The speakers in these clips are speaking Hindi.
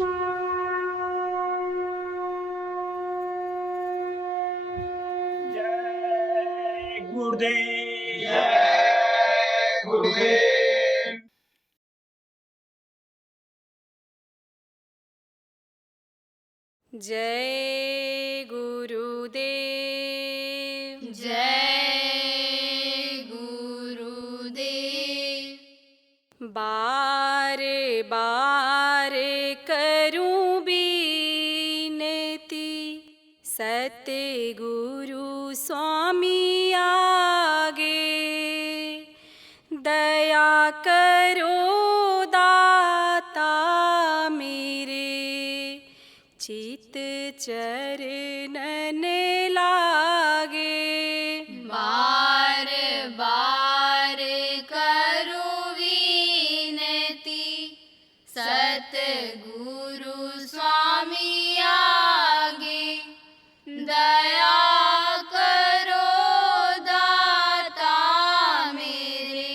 जय गुरुदेव। जय गुरुदेव। जय गुरुदेव। जय गुरुदेव। बार बार करूं बीनती, सतगुरु स्वामी आगे दया करो दाता मेरे, चित चरणन लागे। बार बार करो विनती, सतगुरु स्वामी आगे दया करो दाता मेरे,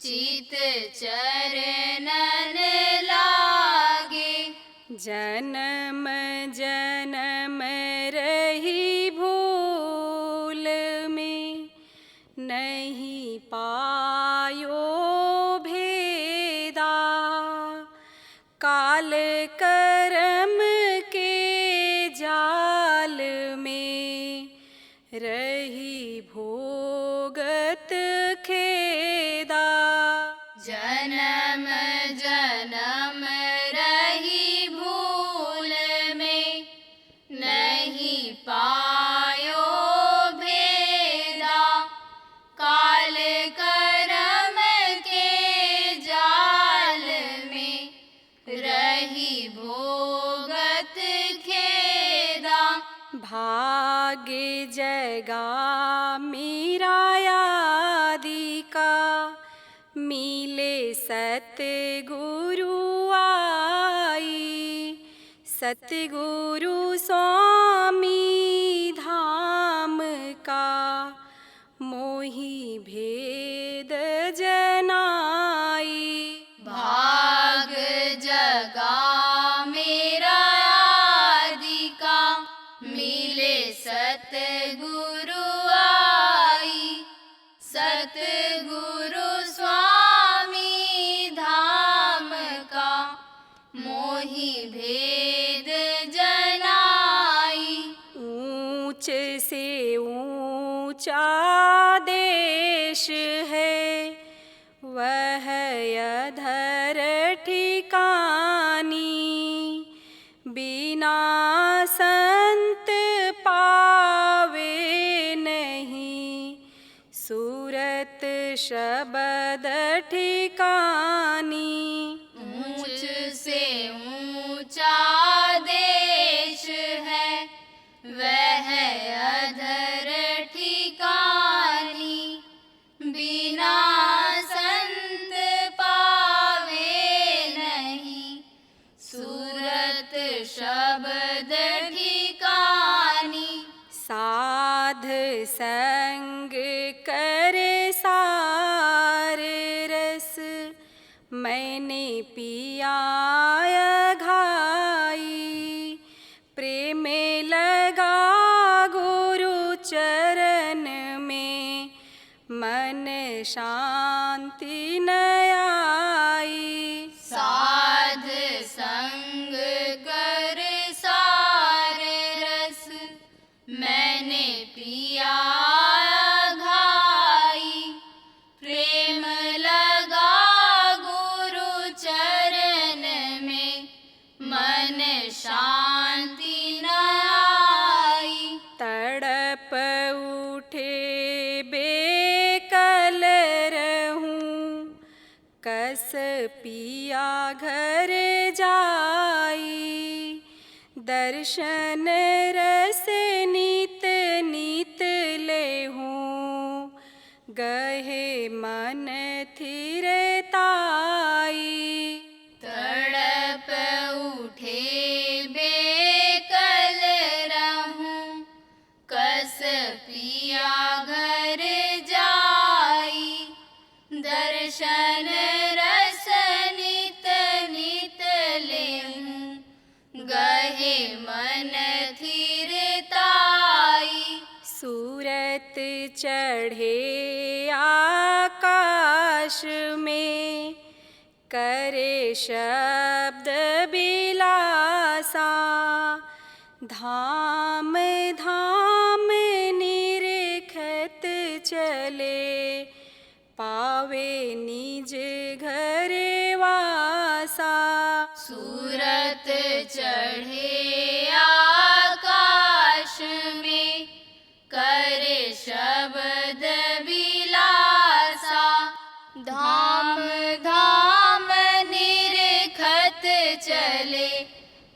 चित चरणन लागे। जन्म जन्म रही भूल में, नहीं पायो भेदा, काल कर्म के जाल में रही भोगत खेदा। जन्म जन्म रही भूल में, नहीं पायो भेदा, काल कर्म के जाल में रही भोगत खेदा। भाग्य जगा मेरा आदि का, मिले सतगुरु आई, सतगुरु स्वामी धाम का मोहि भेद जनाई। भाग जगा मेरा आदि का, मिले सतगुरु आई, सतगुरु स्वामी धाम का मोहि भेद जनाई। ऊंच से ऊंचा देश है, वह अधर ठिकानी, बिना संत पावे नहीं, सूरत शब्द ठिकानी। ऊंच से ऊंचा देश है, वह अधर ठिकानी, बिना संत पावे नहीं, सूरत शब्द ठिकानी। साध संग कर सार रस, मैंने पिया घाई, प्रेम लगा गुरु चरण में, मन शांति न आई। साध संग कर सार रस, मैंने पिया घाई, प्रेम लगा गुरु चरण में, मन शांति न आई। तड़प उठे बेकल रहूं, कस पिया घर जाई, दर्शन रस नित नित लेहूं, गहे मन थिरताई। तड़प उठे बेकल रहूं, कस पिया घर जाई, दर्शन रस नित नित लेहूं, चढ़े आकाश में, करे शब्द बिलासा। धाम धाम निरखत चले, पावे निज घर वासा। सूरत चढ़े आकाश में, करे शब्द बिलासा। धाम धाम निरखत चले,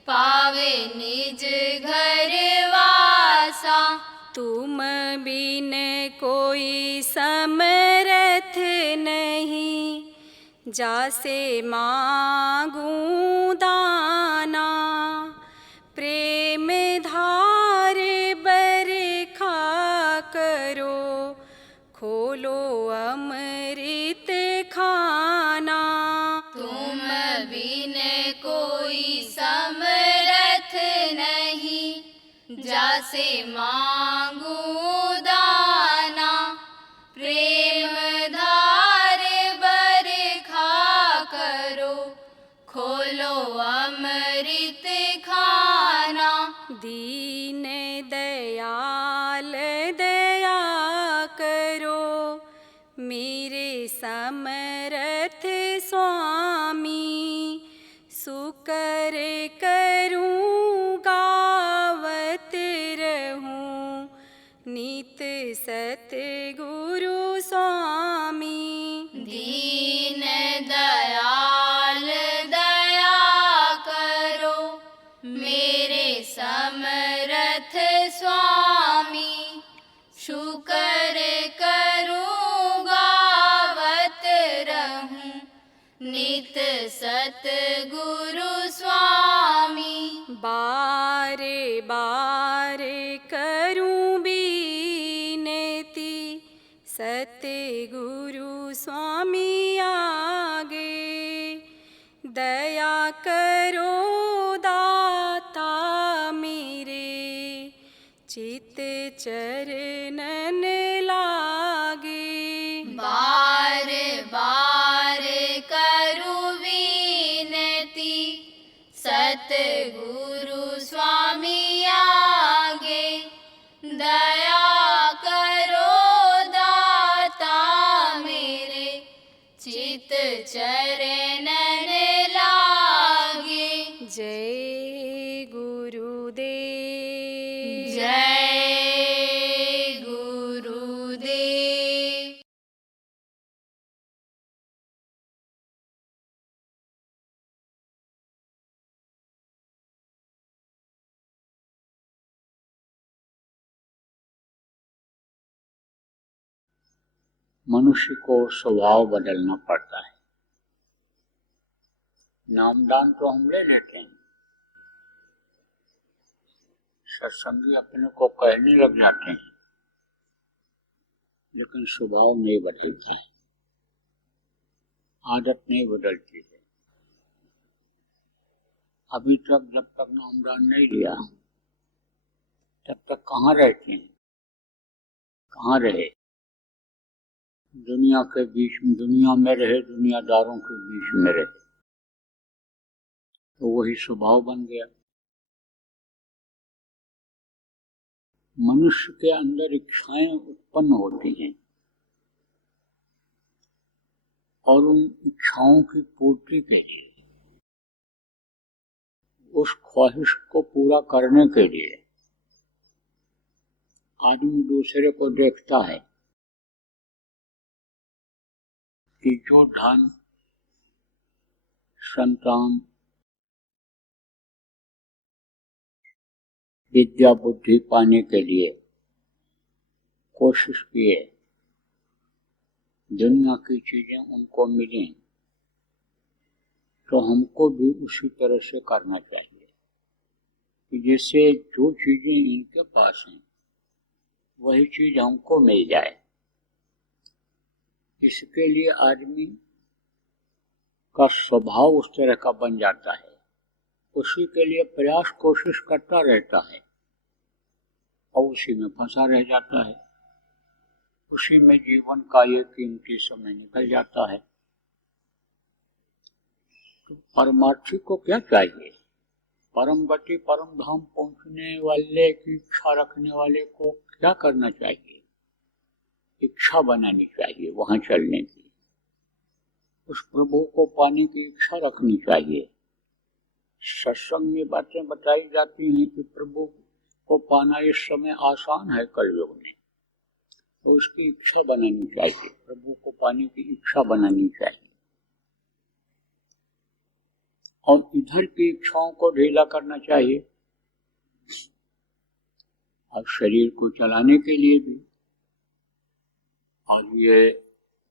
पावे निज घर वासा। तुम बिन कोई समरथ नहीं, जासे मांगूं दाना। प्रेम धार बरखा करो, खोलो अमृत खाना। तुम बिन कोई समरथ नहीं, जासे मांगूं दाना। प्रेम धार बरखा करो, खोलो अमृत खाना। दीन दयाल दया करो, मेरे समरथ स्वामी। सुकर करूं गावत रहूं, नित सतगुरु स्वामी। दीन दयाल दया करो, मेरे समरथ स्वामी। शुकर करूं गावत रहूं, नित सतगुरु स्वामी। बार बार करूं बीनती, सतगुरु स्वामी आगे। दया करो दाता मेरे, चित चरणन लागे। बार बार करूं विनती, सतगुरु स्वामी आगे। दया करो दाता मेरे, चित चरणन लागे। जय गुरुदेव। जय गुरुदेव। मनुष्य को स्वभाव बदलना पड़ता है। नामदान तो हम ले लेते हैं, सत्संगी अपने को कहने लग जाते हैं, लेकिन स्वभाव नहीं बदलता है, आदत नहीं बदलती है। अभी तक जब तक नामदान नहीं लिया, तब तक कहाँ रहते हैं, कहाँ रहे? दुनिया के बीच में, दुनिया में रहे, दुनियादारों के बीच में रहे, तो वही स्वभाव बन गया। मनुष्य के अंदर इच्छाएं उत्पन्न होती हैं और उन इच्छाओं की पूर्ति के लिए, उस ख्वाहिश को पूरा करने के लिए आदमी दूसरे को देखता है कि जो धन, संतान, विद्या बुद्धि पाने के लिए कोशिश किए, दुनिया की चीजें उनको मिलें, तो हमको भी उसी तरह से करना चाहिए कि जैसे जो चीजें इनके पास हैं वही चीज हमको मिल जाए। इसके लिए आदमी का स्वभाव उस तरह का बन जाता है, उसी के लिए प्रयास कोशिश करता रहता है और उसी में फंसा रह जाता है। उसी में जीवन का ये कीमती समय निकल जाता है। तो परमार्थी को क्या चाहिए? परम गति परम धाम पहुंचने वाले की इच्छा रखने वाले को क्या करना चाहिए? इच्छा बनानी चाहिए वहां चलने की, उस प्रभु को पाने की इच्छा रखनी चाहिए। सत्संग में बातें बताई जाती हैं कि प्रभु को पाना इस समय आसान है कलयुग में, तो उसकी इच्छा बनानी चाहिए, प्रभु को पाने की इच्छा बनानी चाहिए। और इधर की इच्छाओं को ढीला करना चाहिए। और शरीर को चलाने के लिए भी, और ये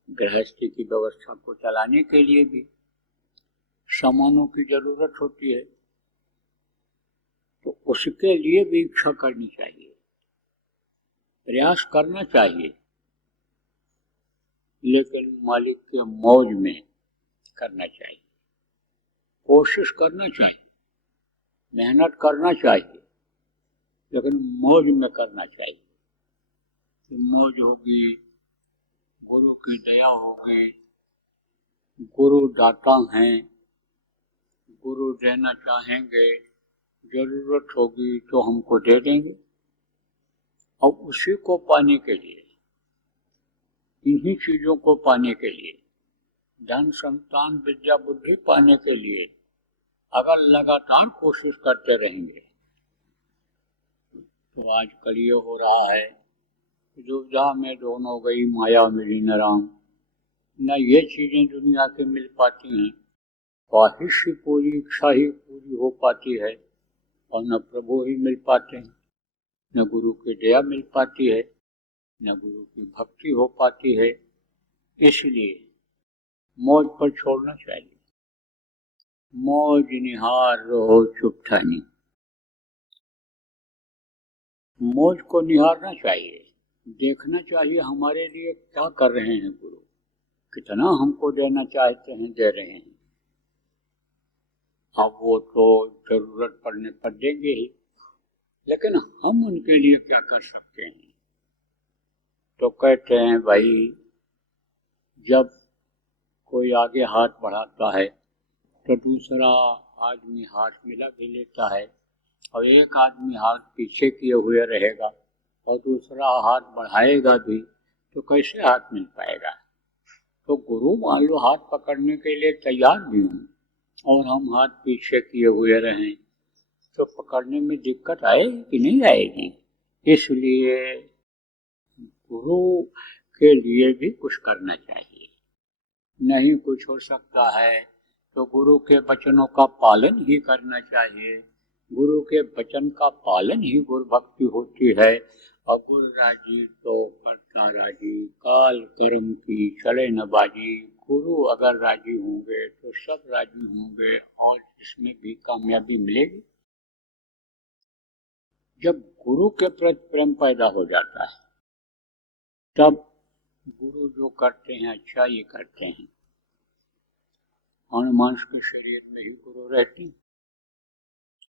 गृहस्थी की व्यवस्था को चलाने के लिए भी सामानों की जरूरत होती है, तो उसके लिए भी इच्छा करनी चाहिए, प्रयास करना चाहिए, लेकिन मालिक के मौज में करना चाहिए, कोशिश करना चाहिए, मेहनत करना चाहिए, लेकिन मौज में करना चाहिए। कि मौज होगी, गुरु की दया होगी, गुरु दाता हैं, गुरु देना चाहेंगे, जरूरत होगी तो हमको दे देंगे। और उसी को पाने के लिए, इन्हीं चीजों को पाने के लिए, धन संतान विद्या बुद्धि पाने के लिए अगर लगातार कोशिश करते रहेंगे, तो आजकल ये हो रहा है, दुविधा में दोनों गई माया मिली न राम। न ये चीजें दुनिया के मिल पाती हैं, ख्वाहिश ही पूरी, इच्छा ही पूरी हो पाती है, और न प्रभु ही मिल पाते हैं, न गुरु की दया मिल पाती है, न गुरु की भक्ति हो पाती है। इसलिए मौज पर छोड़ना चाहिए। मौज निहार रहो चुपठानी, मौज को निहारना चाहिए, देखना चाहिए हमारे लिए क्या कर रहे हैं गुरु, कितना हमको देना चाहते हैं, दे रहे हैं। अब वो तो जरूरत पड़ने पर देंगे ही, लेकिन हम उनके लिए क्या कर सकते हैं? तो कहते हैं भाई, जब कोई आगे हाथ बढ़ाता है तो दूसरा आदमी हाथ मिला भी लेता है, और एक आदमी हाथ पीछे किए हुए रहेगा और दूसरा हाथ बढ़ाएगा भी, तो कैसे हाथ मिल पाएगा? तो गुरु मान लो हाथ पकड़ने के लिए तैयार भी हूँ और हम हाथ पीछे किए हुए रहें, तो पकड़ने में दिक्कत आएगी कि नहीं आएगी? इसलिए गुरु के लिए भी कुछ करना चाहिए। नहीं कुछ हो सकता है तो गुरु के वचनों का पालन ही करना चाहिए। गुरु के वचन का पालन ही गुरु भक्ति होती है। और गुरु राजी तो करता राजी, काल कर्म की चले न बाजी। गुरु अगर राजी होंगे तो सब राजी होंगे और इसमें भी कामयाबी मिलेगी। जब गुरु के प्रति प्रेम पैदा हो जाता है, तब गुरु जो करते हैं अच्छा ही करते हैं। मानस के शरीर में ही गुरु रहती,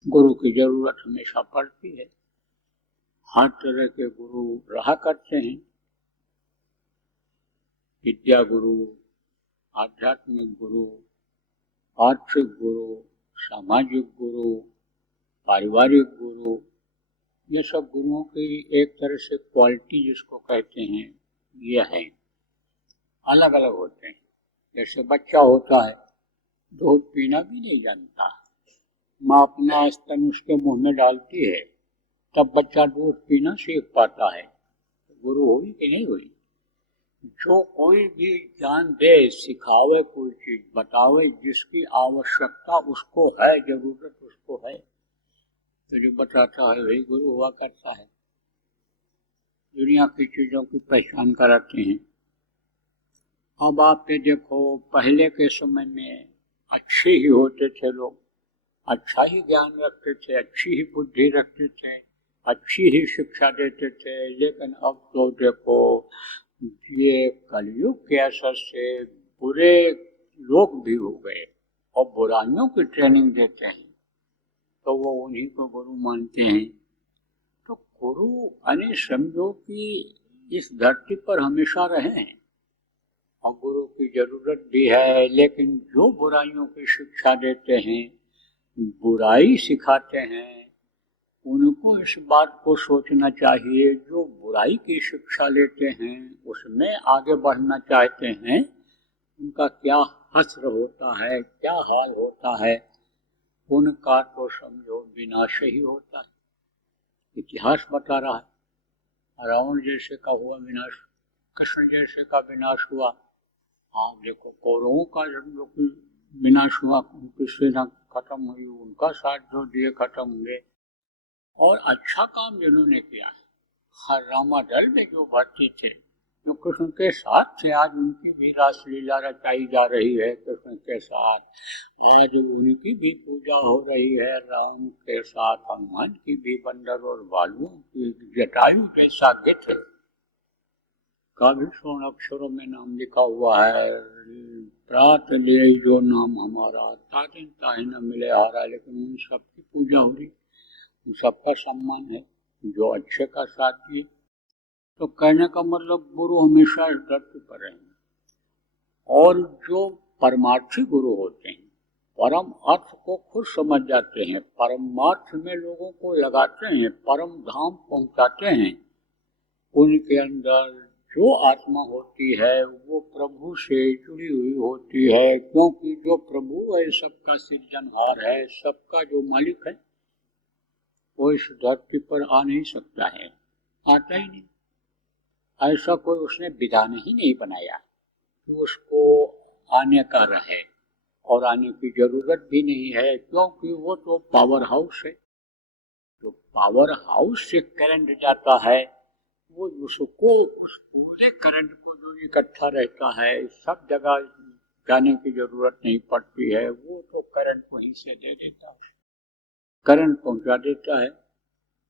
गुरु की जरूरत हमेशा पड़ती है। हर तरह के गुरु रहा करते हैं, विद्या गुरु, आध्यात्मिक गुरु, आर्थिक गुरु, सामाजिक गुरु, पारिवारिक गुरु, ये सब गुरुओं की एक तरह से क्वालिटी जिसको कहते हैं, ये है। अलग अलग होते हैं। जैसे बच्चा होता है, दूध पीना भी नहीं जानता, माँ अपना स्तन उसके मुंह में डालती है, तब बच्चा दूध पीना सीख पाता है। गुरु हुई कि नहीं हुई? जो कोई भी ज्ञान दे, सिखावे, कोई चीज बतावे, जिसकी आवश्यकता उसको है, जरूरत उसको है, तो जो बताता है वही गुरु हुआ करता है। दुनिया की चीजों की पहचान कराते हैं। अब आप ये देखो, पहले के समय में अच्छे ही होते थे लोग, अच्छा ही ज्ञान रखते थे, अच्छी ही बुद्धि रखते थे, अच्छी ही शिक्षा देते थे। लेकिन अब तो देखो, ये कलयुग के असर से बुरे लोग भी हो गए और बुराइयों की ट्रेनिंग देते हैं, तो वो उन्हीं को गुरु मानते हैं। तो गुरु यानी समझो कि इस धरती पर हमेशा रहे हैं और गुरु की जरूरत भी है, लेकिन जो बुराइयों की शिक्षा देते हैं, बुराई सिखाते हैं, उनको इस बात को सोचना चाहिए जो बुराई की शिक्षा लेते हैं, उसमें आगे बढ़ना चाहते हैं, उनका क्या हश्र होता है, क्या हाल होता है। उनका तो समझो विनाश ही होता है। इतिहास बता रहा है, रावण जैसे का हुआ विनाश, कृष्ण जैसे का विनाश हुआ। आप देखो कौरवों का जो विनाश हुआ, उनकी सेना खत्म हुई, उनका साथ जो दिए खत्म हुए। और अच्छा काम जिन्होंने किया है, हर रामादल में जो भर्ती थे, जो कृष्ण के साथ थे, आज उनकी भी रासलीला रचाई जा रही है कृष्ण के साथ। आज उनकी भी पूजा हो रही है राम के साथ। हनुमान की भी बंदर और भालुओं की जटायु जैसा गिद्ध का भी स्वर्ण अक्षरों में नाम लिखा हुआ है। प्रात ले जो नाम हमारा, तातिन ताहि न मिले हारा। लेकिन उन सबकी पूजा हो रही, उन सबका सम्मान है जो अच्छे का साथ दिए। तो कहने का मतलब गुरु हमेशा इस धरती पर रहेंगे। और जो परमार्थी गुरु होते हैं, परम अर्थ को खुद समझ जाते हैं, परमार्थ में लोगों को लगाते हैं, परम धाम पहुंचाते हैं, उनके अंदर जो आत्मा होती है वो प्रभु से जुड़ी हुई होती है। क्योंकि जो प्रभु है, सबका सृजनहार है, सबका जो मालिक है, वो इस धरती पर आ नहीं सकता है, आता ही नहीं। ऐसा कोई उसने विधान ही नहीं बनाया कि उसको आने का रहे, और आने की जरूरत भी नहीं है, क्योंकि वो तो पावर हाउस है। जो पावर हाउस से करंट जाता है, वो उसको, उस पूरे करंट को जो इकट्ठा रहता है, सब जगह जाने की जरूरत नहीं पड़ती है। वो तो करंट वहीं से दे देता है, करंट पहुंचा देता है।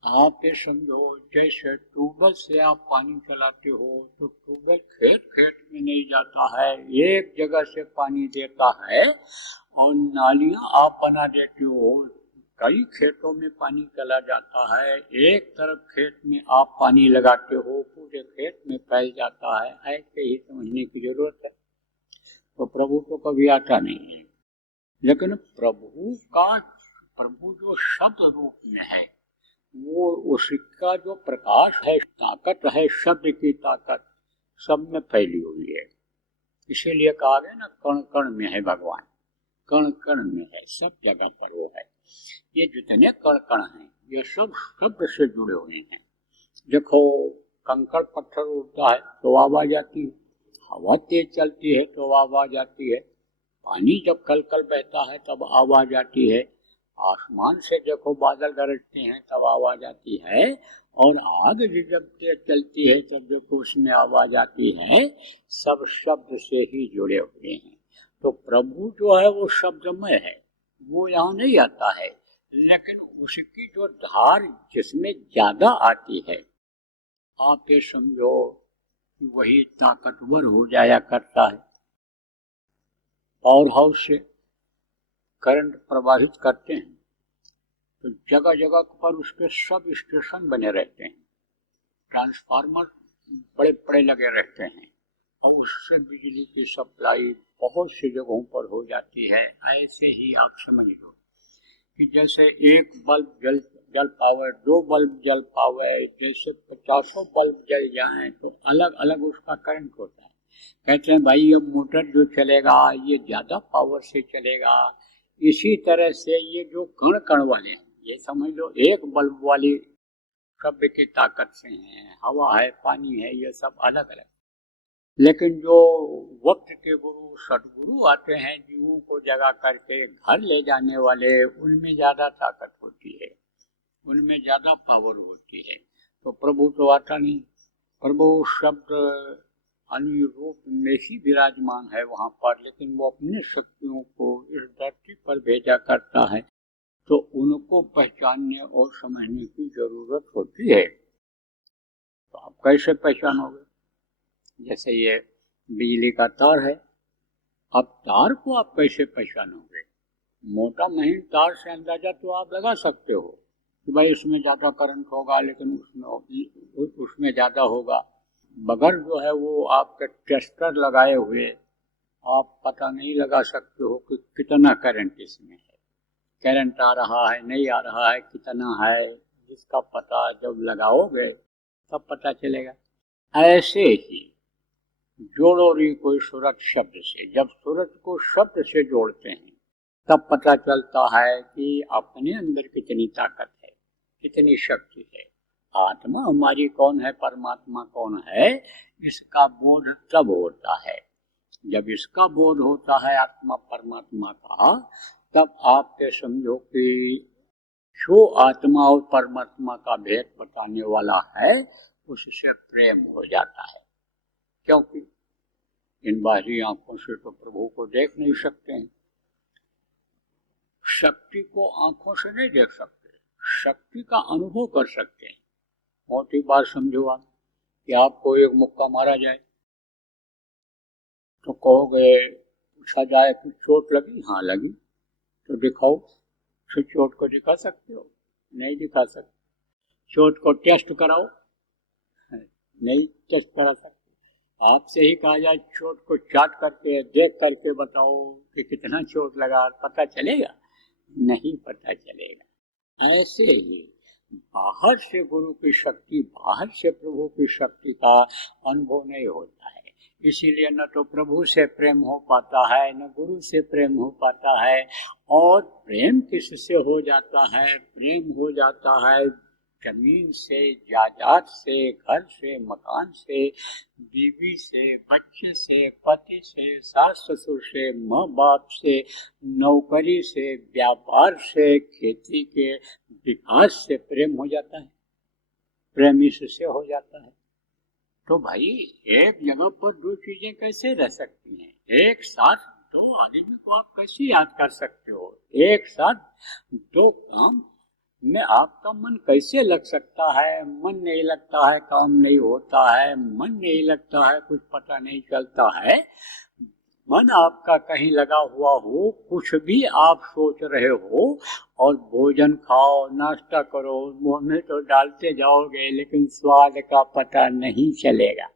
आप ये समझो, जैसे ट्यूबवेल से आप पानी चलाते हो, तो ट्यूबवेल खेत खेत में नहीं जाता है, एक जगह से पानी देता है। और नालियां आप बना देते हो, कई खेतों में पानी चला जाता है। एक तरफ खेत में आप पानी लगाते हो, पूरे खेत में फैल जाता है। ऐसे ही समझने की जरूरत है। तो प्रभु तो कभी आता नहीं है, लेकिन प्रभु जो शब्द रूप में है, वो उसका जो प्रकाश है, ताकत है, शब्द की ताकत सब में फैली हुई है। इसीलिए कहा गया ना, कण कण में है भगवान, कण कण में है, सब जगह पर वो है। ये जितने कण कण हैं, ये सब शब्द से जुड़े हुए हैं। देखो, कंकड़ पत्थर उड़ता है तो आवाज आती है, हवा तेज चलती है तो आवाज आती है, पानी जब कल कल बहता है तब आवाज आती है, आसमान से देखो बादल गरजते हैं तब आवाज आती है, और आग जब तेज चलती है तब देखो उसमें आवाज आती है। सब शब्द से ही जुड़े हुए हैं। तो प्रभु जो है वो शब्दमय है, वो यहाँ नहीं आता है, लेकिन उसकी जो धार जिसमें ज्यादा आती है, आप ये समझो कि वही ताकतवर हो जाया करता है। पावर हाउस से करंट प्रवाहित करते हैं तो जगह जगह पर उसके सब स्टेशन बने रहते हैं, ट्रांसफार्मर बड़े बड़े लगे रहते हैं, और उससे बिजली की सप्लाई बहुत सी जगहों पर हो जाती है। ऐसे ही आप समझ लो कि जैसे एक बल्ब जल पावे, दो बल्ब जल पावे, जैसे 50 बल्ब जल जाएं तो अलग अलग उसका करंट होता है। कहते हैं भाई ये मोटर जो चलेगा ये ज्यादा पावर से चलेगा। इसी तरह से ये जो कण कण वाले हैं, ये समझ लो एक बल्ब वाली शब्द की ताकत से हैं, हवा है, पानी है, ये सब अलग अलग। लेकिन जो वक्त के गुरु सदगुरु आते हैं, जीवों को जगा करके घर ले जाने वाले, उनमें ज्यादा ताकत होती है, उनमें ज्यादा पावर होती है। तो प्रभु तो आता नहीं, प्रभु शब्द अन्य रूप में ही विराजमान है वहां पर, लेकिन वो अपनी शक्तियों को इस धरती पर भेजा करता है, तो उनको पहचानने और समझने की जरूरत होती है। तो आप कैसे पहचानोगे? जैसे ये बिजली का तार है, अब तार को आप कैसे पहचानोगे? मोटा महीन तार से अंदाजा तो आप लगा सकते हो कि भाई इसमें ज्यादा करंट होगा, लेकिन उसमें ज्यादा होगा। बगैर जो है वो आपके टेस्टर लगाए हुए आप पता नहीं लगा सकते हो कि कितना करंट इसमें है, करंट आ रहा है नहीं आ रहा है, कितना है, जिसका पता जब लगाओगे तब पता चलेगा। ऐसे ही जोड़ो री कोई सूरत शब्द से, जब सूरत को शब्द से जोड़ते हैं तब पता चलता है कि अपने अंदर कितनी ताकत है, कितनी शक्ति है। आत्मा हमारी कौन है, परमात्मा कौन है, इसका बोध तब होता है जब इसका बोध होता है आत्मा परमात्मा का, तब आप ये समझो कि जो आत्मा और परमात्मा का भेद बताने वाला है उससे प्रेम हो जाता है। क्योंकि इन बाहरी आंखों से तो प्रभु को देख नहीं सकते हैं, शक्ति को आंखों से नहीं देख सकते, शक्ति का अनुभव कर सकते हैं। मोटी बात समझो आप कि आपको एक मुक्का मारा जाए तो कहोगे, पूछा जाए कि चोट लगी, हाँ लगी, तो दिखाओ, तो चोट को दिखा सकते हो, नहीं दिखा सकते। चोट को टेस्ट कराओ, नहीं टेस्ट करा सकते। आपसे ही कहा जाए चोट को चाट करके देख करके बताओ कि कितना चोट लगा, पता चलेगा? नहीं पता चलेगा। ऐसे ही बाहर से गुरु की शक्ति, बाहर से प्रभु की शक्ति का अनुभव नहीं होता है। इसीलिए न तो प्रभु से प्रेम हो पाता है, न गुरु से प्रेम हो पाता है। और प्रेम किससे हो जाता है? प्रेम हो जाता है जमीन से, जायदाद से, घर से, मकान से, बीवी से, बच्चे से, पति से, सास ससुर से, माँ बाप से, नौकरी से, व्यापार से, खेती के विकास से प्रेम हो जाता है, प्रेम इससे हो जाता है। तो भाई एक जगह पर दो चीजें कैसे रह सकती हैं? एक साथ दो आदमी को आप कैसे याद कर सकते हो? एक साथ दो काम में आपका मन कैसे लग सकता है? मन नहीं लगता है, काम नहीं होता है, मन नहीं लगता है, कुछ पता नहीं चलता है। मन आपका कहीं लगा हुआ हो, कुछ भी आप सोच रहे हो, और भोजन खाओ, नाश्ता करो, मुंह में तो डालते जाओगे लेकिन स्वाद का पता नहीं चलेगा।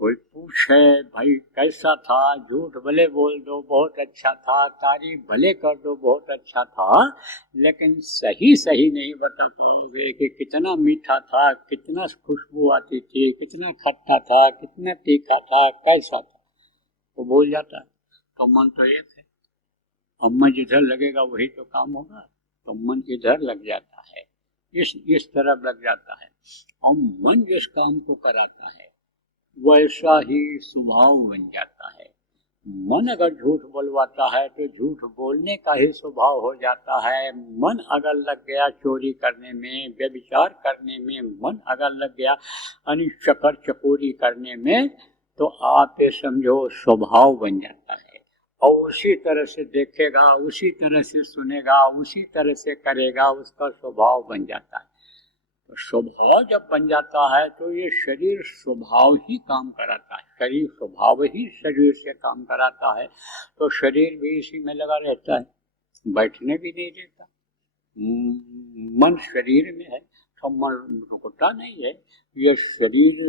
कोई पूछे भाई कैसा था, झूठ भले बोल दो बहुत अच्छा था, तारीफ भले कर दो बहुत अच्छा था, लेकिन सही सही नहीं बता पाओगे कि कितना मीठा था, कितना खुशबू आती थी, कितना खट्टा था, कितना तीखा था, कैसा था, वो भूल जाता है। तो मन तो एक है, अब मन जिधर लगेगा वही तो काम होगा, तो मन इधर लग जाता है, इस तरफ लग जाता है। और मन जिस काम को कराता है वैसा ही स्वभाव बन जाता है। मन अगर झूठ बोलवाता है तो झूठ बोलने का ही स्वभाव हो जाता है। मन अगर लग गया चोरी करने में, व्यभिचार करने में, मन अगर लग गया यानी चकर चकोरी करने में, तो आप ये समझो स्वभाव बन जाता है। और उसी तरह से देखेगा, उसी तरह से सुनेगा, उसी तरह से करेगा, उसका स्वभाव बन जाता है। तो स्वभाव जब बन जाता है तो ये शरीर स्वभाव ही काम कराता है, शरीर स्वभाव ही शरीर से काम कराता है। तो शरीर भी इसी में लगा रहता है, बैठने भी नहीं देता। मन शरीर में है तो मन रुकता नहीं है, ये शरीर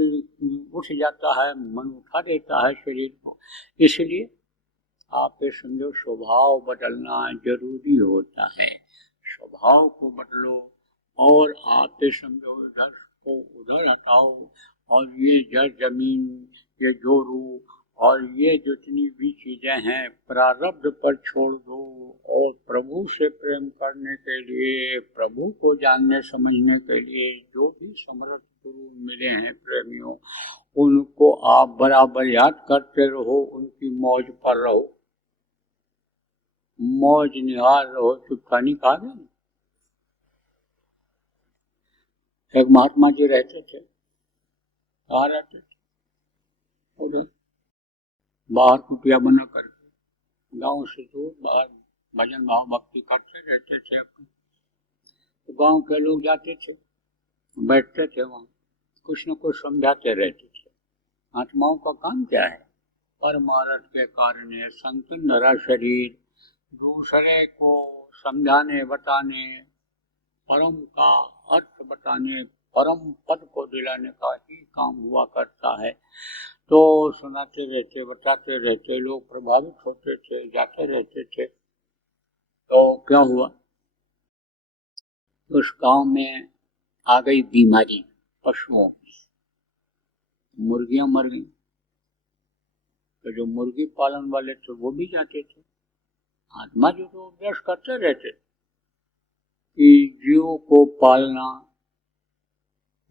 उठ जाता है, मन उठा देता है शरीर को। इसलिए आप ये समझो स्वभाव बदलना जरूरी होता है। स्वभाव को बदलो और आप ये समझो इधर को उधर हटाओ, और ये जड़ जमीन, ये जोरू और ये जितनी भी चीजें हैं प्रारब्ध पर छोड़ दो, और प्रभु से प्रेम करने के लिए, प्रभु को जानने समझने के लिए जो भी समर्थ गुरु मिले हैं प्रेमियों, उनको आप बराबर याद करते रहो, उनकी मौज पर रहो, मौज निहार रहो। चुपकानी कहा गया ना। एक महात्मा जी रहते थे, कहाँ रहते थे? उधर बाहर कुटिया बना करके गांव से दूर बाहर भजन भाव भक्ति करते रहते थे। तो गांव के लोग जाते थे, बैठते थे वहाँ, कुछ न कुछ समझाते रहते थे। आत्माओं का काम क्या है? परमार्थ के कारण संतन धरा शरीर, दूसरे को समझाने बताने, परम का अर्थ बताने, परम पद को दिलाने का ही काम हुआ करता है। तो सुनाते रहते, बताते रहते, लोग प्रभावित होते थे, जाते रहते थे। तो क्या हुआ, उस गांव में आ गई बीमारी पशुओं की, मुर्गियां मर गई। तो जो मुर्गी पालन वाले थे वो भी जाते थे। आत्मा जी तो अभ्यास करते रहते कि जीव को पालना,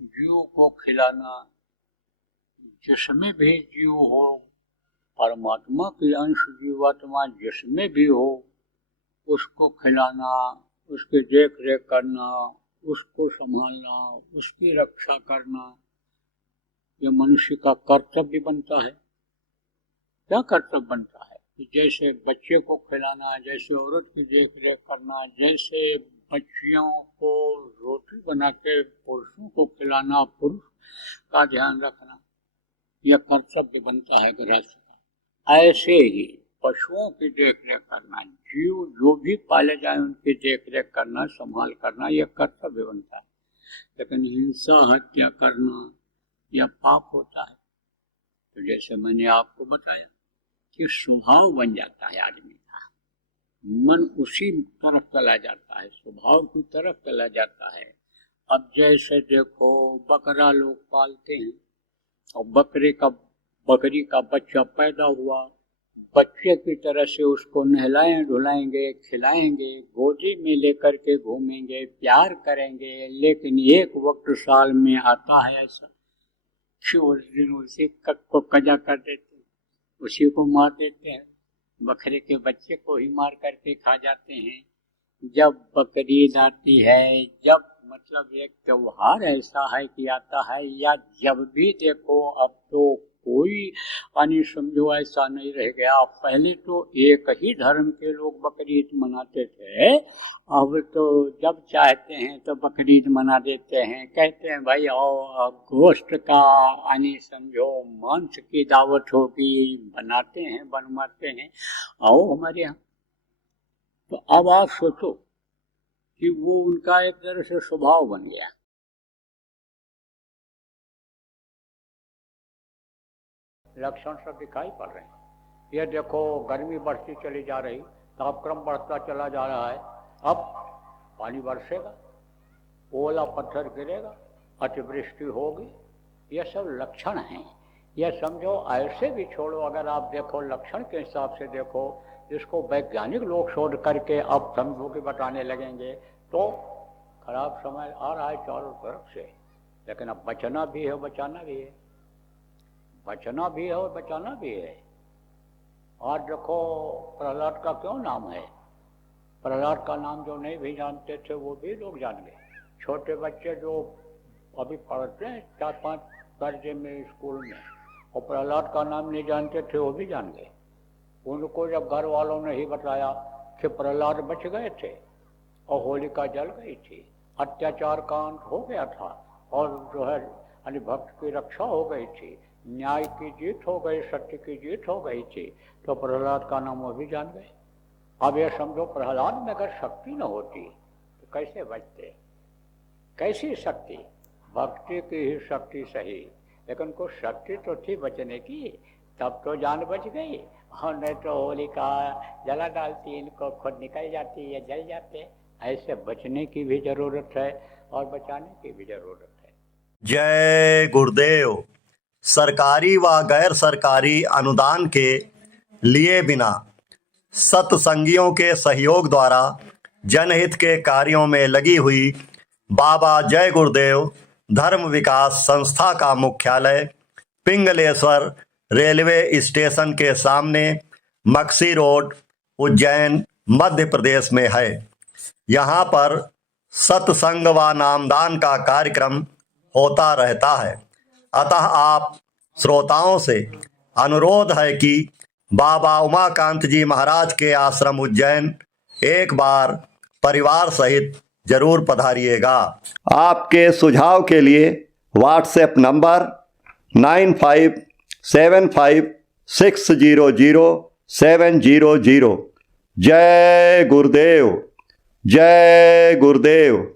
जीव को खिलाना, जिसमें भी जीव हो, परमात्मा की अंश जीवात्मा जिसमें भी हो, उसको खिलाना, उसकी देख रेख करना, उसको संभालना, उसकी रक्षा करना, यह मनुष्य का कर्तव्य बनता है। क्या कर्तव्य बनता है कि जैसे बच्चे को खिलाना, जैसे औरत की देख रेख करना, जैसे बच्चियों को रोटी बना के पुरुषों को खिलाना, पुरुष का ध्यान रखना, यह कर्तव्य बनता है गृहस्थ का। ऐसे ही पशुओं की देख रेख करना, जीव जो भी पाले जाए उनकी देख रेख करना, संभाल करना, यह कर्तव्य बनता है। लेकिन हिंसा, हत्या करना यह पाप होता है। तो जैसे मैंने आपको बताया कि स्वभाव बन जाता है आदमी का, मन उसी तरफ चला जाता है, स्वभाव की तरफ चला जाता है। अब जैसे देखो, बकरा लोग पालते हैं और बकरी का बच्चा पैदा हुआ, बच्चे की तरह से उसको नहलाएं धुलाएंगे, खिलाएंगे, गोदी में लेकर के घूमेंगे, प्यार करेंगे। लेकिन एक वक्त साल में आता है ऐसा कि उस दिन उसी को कजा कर देते हैं, उसी को मार देते हैं, बकरे के बच्चे को ही मार करके खा जाते हैं। जब बकरीद आती है, जब मतलब एक त्योहार ऐसा है कि आता है, या जब भी देखो, अब तो कोई यानी समझो ऐसा नहीं रह गया। पहले तो एक ही धर्म के लोग बकरीद मनाते थे, अब तो जब चाहते हैं तो बकरीद मना देते हैं। कहते हैं भाई आओ, गोश्त का यानी समझो मांस की दावत होगी, बनाते हैं, बनवाते हैं, आओ हमारे यहाँ। तो अब आप सोचो कि वो उनका एक तरह से स्वभाव बन गया। लक्षण सब दिखाई पड़ रहे हैं। ये देखो, गर्मी बढ़ती चली जा रही, तापक्रम बढ़ता चला जा रहा है। अब पानी बरसेगा, ओला पत्थर गिरेगा, अतिवृष्टि होगी, ये सब लक्षण हैं। ये समझो, ऐसे भी छोड़ो, अगर आप देखो लक्षण के हिसाब से देखो, जिसको वैज्ञानिक लोग शोध करके अब समझो कि बताने लगेंगे, तो खराब समय आ रहा है चारों तरफ से। लेकिन अब बचना भी है, बचाना भी है, बचना भी है और बचाना भी है। और देखो, प्रहलाद का क्यों नाम है? प्रहलाद का नाम जो नहीं भी जानते थे वो भी लोग जान गए। छोटे बच्चे जो अभी पढ़ते हैं 4-5 दर्जे में स्कूल में, और प्रहलाद का नाम नहीं जानते थे वो भी जान गए। उनको जब घर वालों ने ही बताया कि प्रहलाद बच गए थे और होलिका जल गई थी, अत्याचार का अंत हो गया था, और जो है यानी भक्त की रक्षा हो गई थी, न्याय की जीत हो गई, सत्य की जीत हो गई थी, तो प्रहलाद का नाम वो भी जान गए। अब ये समझो, प्रहलाद में अगर शक्ति न होती तो कैसे बचते? कैसी शक्ति? भक्ति की ही शक्ति सही, लेकिन कुछ शक्ति तो थी बचने की, तब तो जान बच गई। और नहीं तो होलिका जला डालती, इनको खुद निकल जाती या जल जाते। ऐसे बचने की भी जरूरत है और बचाने की भी जरूरत है। जय गुरुदेव। सरकारी व गैर सरकारी अनुदान के लिए बिना सत्संगियों के सहयोग द्वारा जनहित के कार्यों में लगी हुई बाबा जय गुरुदेव धर्म विकास संस्था का मुख्यालय पिंगलेश्वर रेलवे स्टेशन के सामने मक्सी रोड, उज्जैन, मध्य प्रदेश में है। यहाँ पर सत्संग व नामदान का कार्यक्रम होता रहता है। अतः आप श्रोताओं से अनुरोध है कि बाबा उमाकांत जी महाराज के आश्रम उज्जैन एक बार परिवार सहित जरूर पधारिएगा। आपके सुझाव के लिए व्हाट्सएप नंबर 9575600700। जय गुरुदेव, जय गुरुदेव।